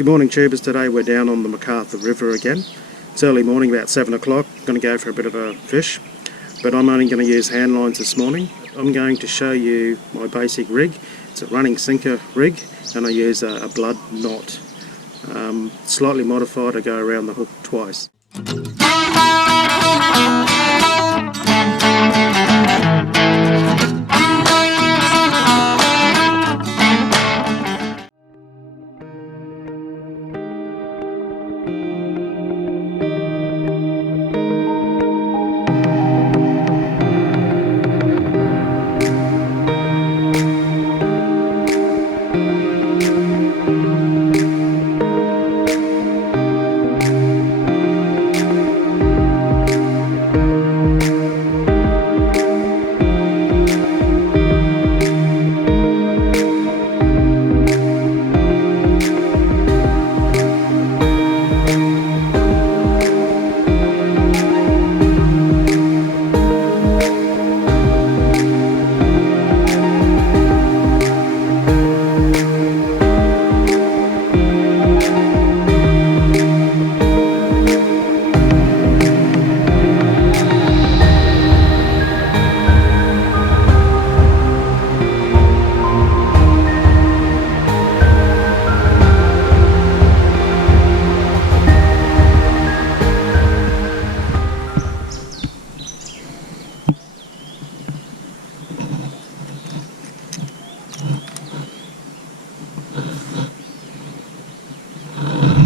Good morning, tubers. Today we're down on the MacArthur River again. It's early morning, about 7 o'clock. I'm going to go for a bit of a fish, but I'm only going to use hand lines this morning. I'm going to show you my basic rig. It's a running sinker rig, and I use a blood knot. Slightly modified, I go around the hook twice.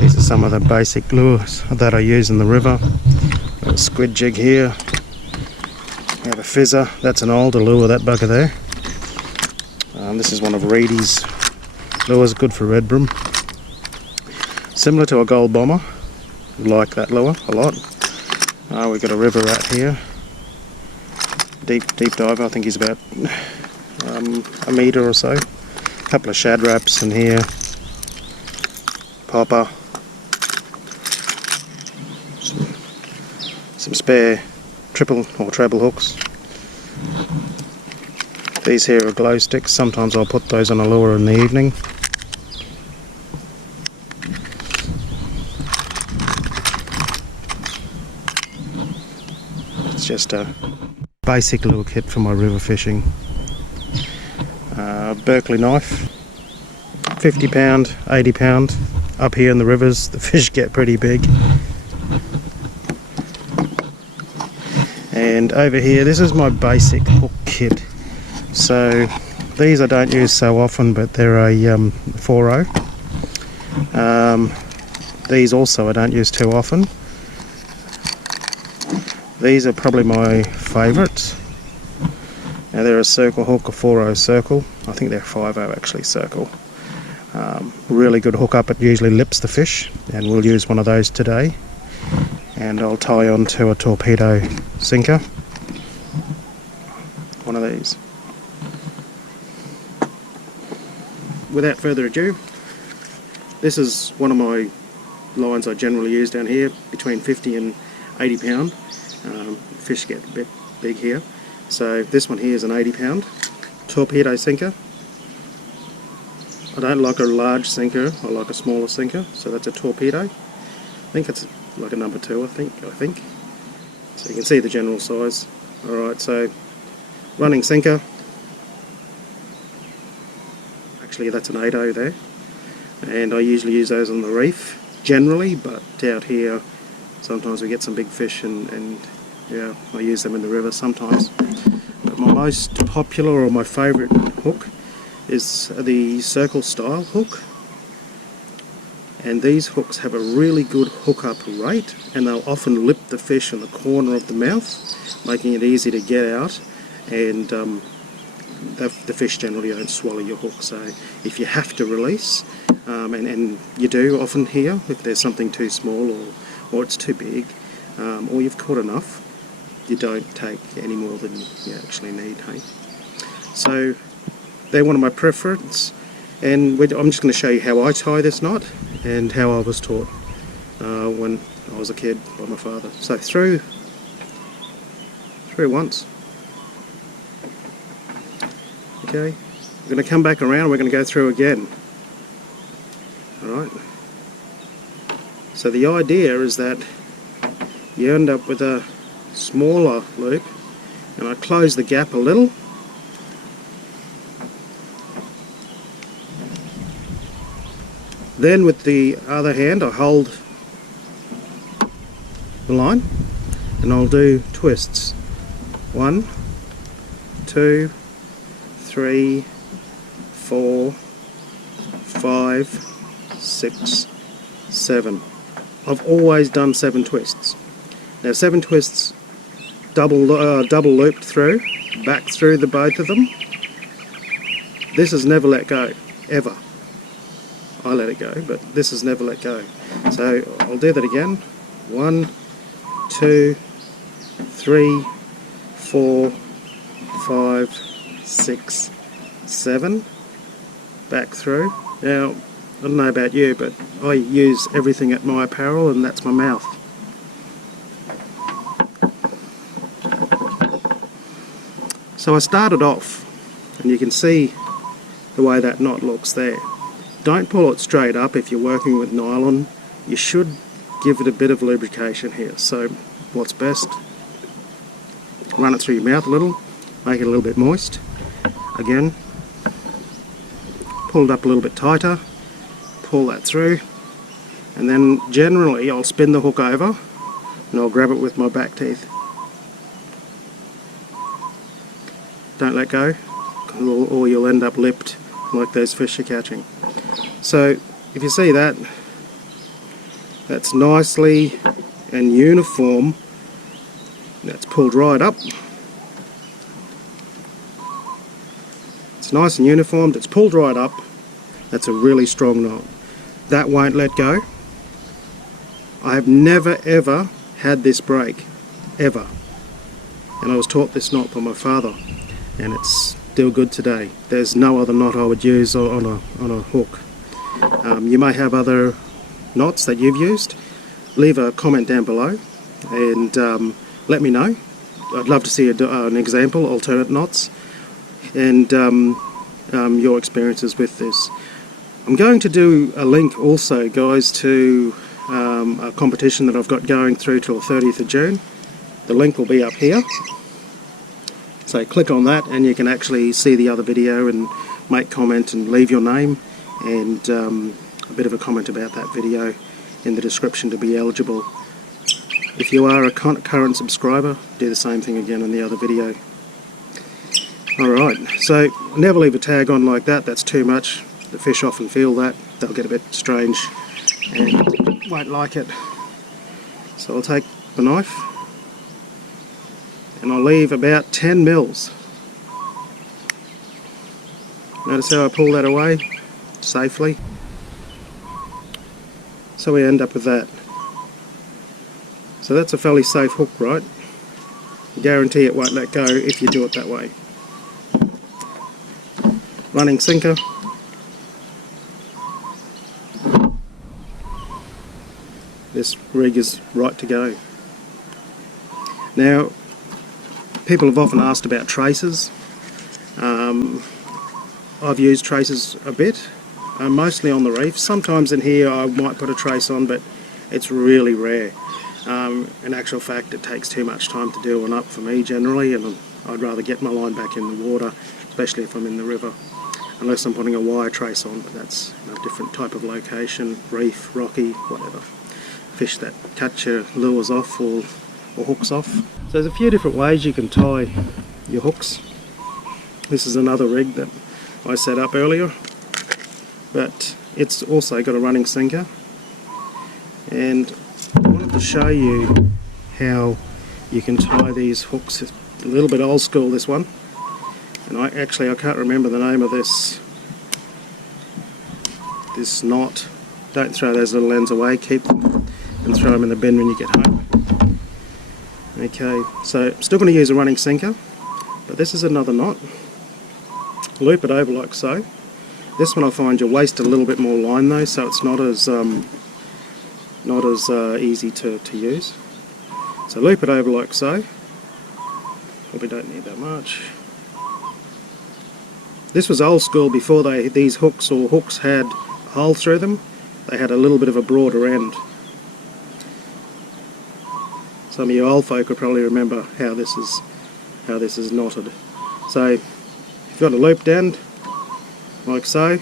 These are some of the basic lures that I use in the river. Got a squid jig here. We have a fizzer. That's an older lure, that bugger there. This is one of Reedy's lures, good for red bream. Similar to a gold bomber. Like that lure a lot. We've got a river rat here. Deep diver. I think he's about a metre or so. A couple of shad wraps in here. Popper. Some spare triple or treble hooks. These here are glow sticks. Sometimes I'll put those on a lure in the evening. It's just a basic little kit for my river fishing. Berkeley knife, 50 pound, 80 pound. Up here in the rivers the fish get pretty big. And over here, this is my basic hook kit. So these I don't use so often, but they're a 4-0. These also I don't use too often. These are probably my favourites. Now they're a circle hook, a 4-0 circle. I think they're 5-0 actually, circle. Really good hook up, it usually lips the fish, and we'll use one of those today. And I'll tie on to a torpedo sinker. One of these. Without further ado, this is one of my lines I generally use down here, between 50 and 80 pound. Fish get a bit big here. So this one here is an 80 pound torpedo sinker. I don't like a large sinker, I like a smaller sinker, so that's a torpedo. I think it's like a number 2, I think. So you can see the general size. Alright, so running sinker. Actually that's an 8-0 there. And I usually use those on the reef, generally, but out here sometimes we get some big fish and yeah, I use them in the river sometimes. But my most popular or my favourite hook is the circle style hook, and these hooks have a really good hook up rate, and they'll often lip the fish in the corner of the mouth, making it easy to get out, and the fish generally don't swallow your hook. So if you have to release, and you do often here, if there's something too small or it's too big, or you've caught enough, you don't take any more than you actually need. Hey? So they're one of my preference, and I'm just going to show you how I tie this knot and how I was taught when I was a kid by my father. So through once. Okay, we're going to come back around, we're going to go through again. Alright, So the idea is that you end up with a smaller loop, and I close the gap a little. Then with the other hand I hold the line and I'll do twists. 1, 2, 3, 4, 5, 6, 7. I've always done 7 twists. Now 7 twists double looped through, back through the both of them. This has never let go, ever. I let it go, but this has never let go. So I'll do that again. 1, 2, 3, 4, 5, 6, 7. Back through. Now, I don't know about you, but I use everything at my apparel, and that's my mouth. So I started off, and you can see the way that knot looks there. Don't pull it straight up if you're working with nylon. You should give it a bit of lubrication here. So what's best? Run it through your mouth a little, make it a little bit moist. Again, pull it up a little bit tighter, pull that through, and then generally I'll spin the hook over and I'll grab it with my back teeth. Don't let go, or you'll end up lipped like those fish you're catching. So if you see that, that's nicely and uniform. That's pulled right up. It's nice and uniformed, it's pulled right up. That's a really strong knot. That won't let go. I have never ever had this break, ever. And I was taught this knot by my father, and it's still good today. There's no other knot I would use on a hook. You may have other knots that you've used. Leave a comment down below and let me know. I'd love to see an example, alternate knots, and your experiences with this. I'm going to do a link also, guys, to a competition that I've got going through till 30th of June. The link will be up here. So click on that and you can actually see the other video and make comment and leave your name and a bit of a comment about that video in the description to be eligible. If you are a current subscriber, do the same thing again in the other video. Alright, so never leave a tag on like that, that's too much. The fish often feel that, they'll get a bit strange and won't like it. So I'll take the knife and I'll leave about 10 mils. Notice how I pull that away safely. So we end up with that. So that's a fairly safe hook, right? I guarantee it won't let go if you do it that way. Running sinker. This rig is right to go. Now, people have often asked about traces. I've used traces a bit, mostly on the reef. Sometimes in here I might put a trace on, but it's really rare. In actual fact, it takes too much time to do one up for me generally, and I'd rather get my line back in the water, especially if I'm in the river, unless I'm putting a wire trace on, but that's a different type of location, reef, rocky, whatever. Fish that cut your lures off or hooks off. So there's a few different ways you can tie your hooks. This is another rig that I set up earlier, but it's also got a running sinker, and I wanted to show you how you can tie these hooks. It's a little bit old school, this one, and I can't remember the name of this knot. Don't throw those little ends away, keep them and throw them in the bin when you get home. Okay, so I'm still going to use a running sinker, but this is another knot. Loop it over like so. This one I find you waste a little bit more line though, so it's not as easy to use. So loop it over like so. Probably don't need that much. This was old school before these hooks had holes through them. They had a little bit of a broader end. some of you old folk will probably remember how this is knotted. So you've got a looped end like so.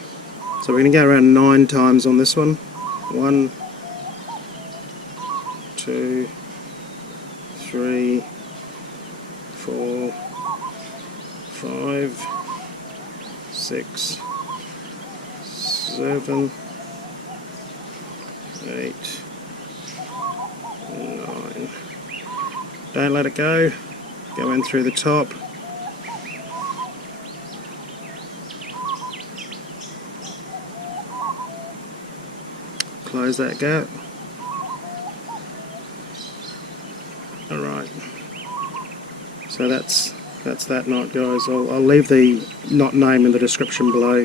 So we're going to go around 9 times on this one. 1, 2, 3, 4, 5, 6, 7, 8, 9. Don't let it go. Go in through the top. Close that gap. Alright. So that's that knot, guys. I'll leave the knot name in the description below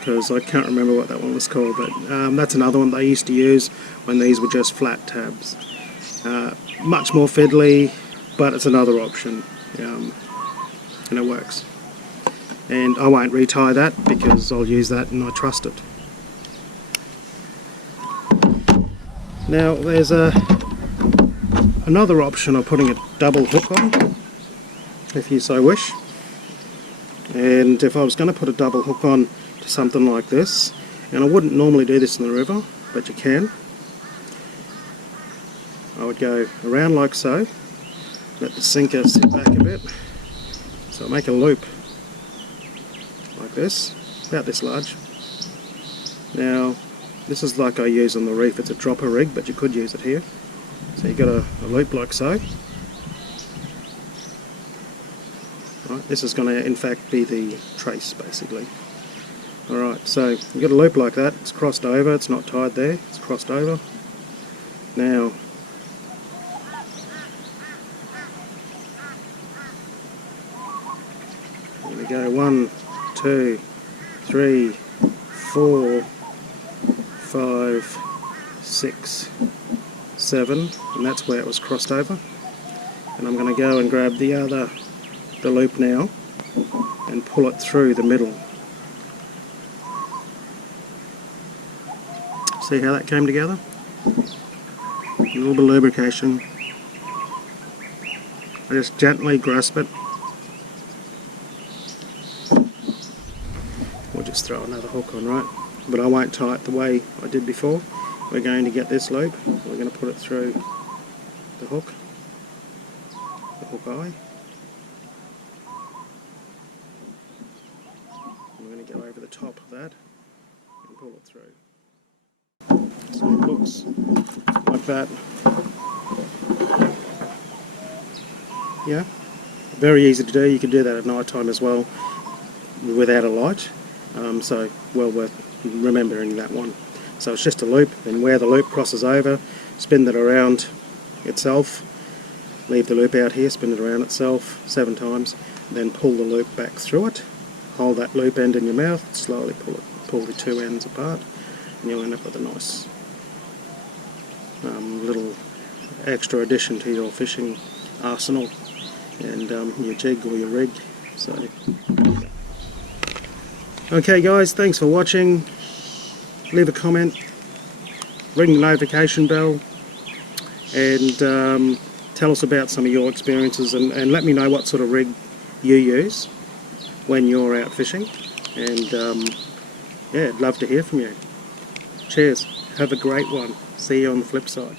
because I can't remember what that one was called, but that's another one they used to use when these were just flat tabs. Much more fiddly, but it's another option, and it works. And I won't retie that because I'll use that and I trust it. Now there's another option of putting a double hook on, if you so wish. And if I was going to put a double hook on to something like this, and I wouldn't normally do this in the river, but you can, I would go around like so, let the sinker sit back a bit, so I make a loop like this, about this large. Now this is like I use on the reef, it's a dropper rig, but you could use it here. So you've got a loop like so. Right, this is going to in fact be the trace basically. Alright, so you've got a loop like that, it's crossed over, it's not tied there, it's crossed over. Now, here we go, 1, 2, 3, 4, 5, 6, 7, and that's where it was crossed over. And I'm going to go and grab the loop now and pull it through the middle. See how that came together? A little bit of lubrication. I just gently grasp it. We'll just throw another hook on, right? But I won't tie it the way I did before. We're going to get this loop, we're going to put it through the hook eye. We're going to go over the top of that and pull it through. So it looks like that. Yeah, very easy to do. You can do that at night time as well without a light. So well worth remembering that one. So it's just a loop, and where the loop crosses over, spin that around itself, leave the loop out here, spin it around itself 7 times, then pull the loop back through it, hold that loop end in your mouth, slowly pull the 2 ends apart, and you'll end up with a nice little extra addition to your fishing arsenal and your jig or your rig. So, okay guys, thanks for watching. Leave a comment, ring the notification bell, and tell us about some of your experiences, and let me know what sort of rig you use when you're out fishing, and yeah, I'd love to hear from you. Cheers, have a great one, see you on the flip side.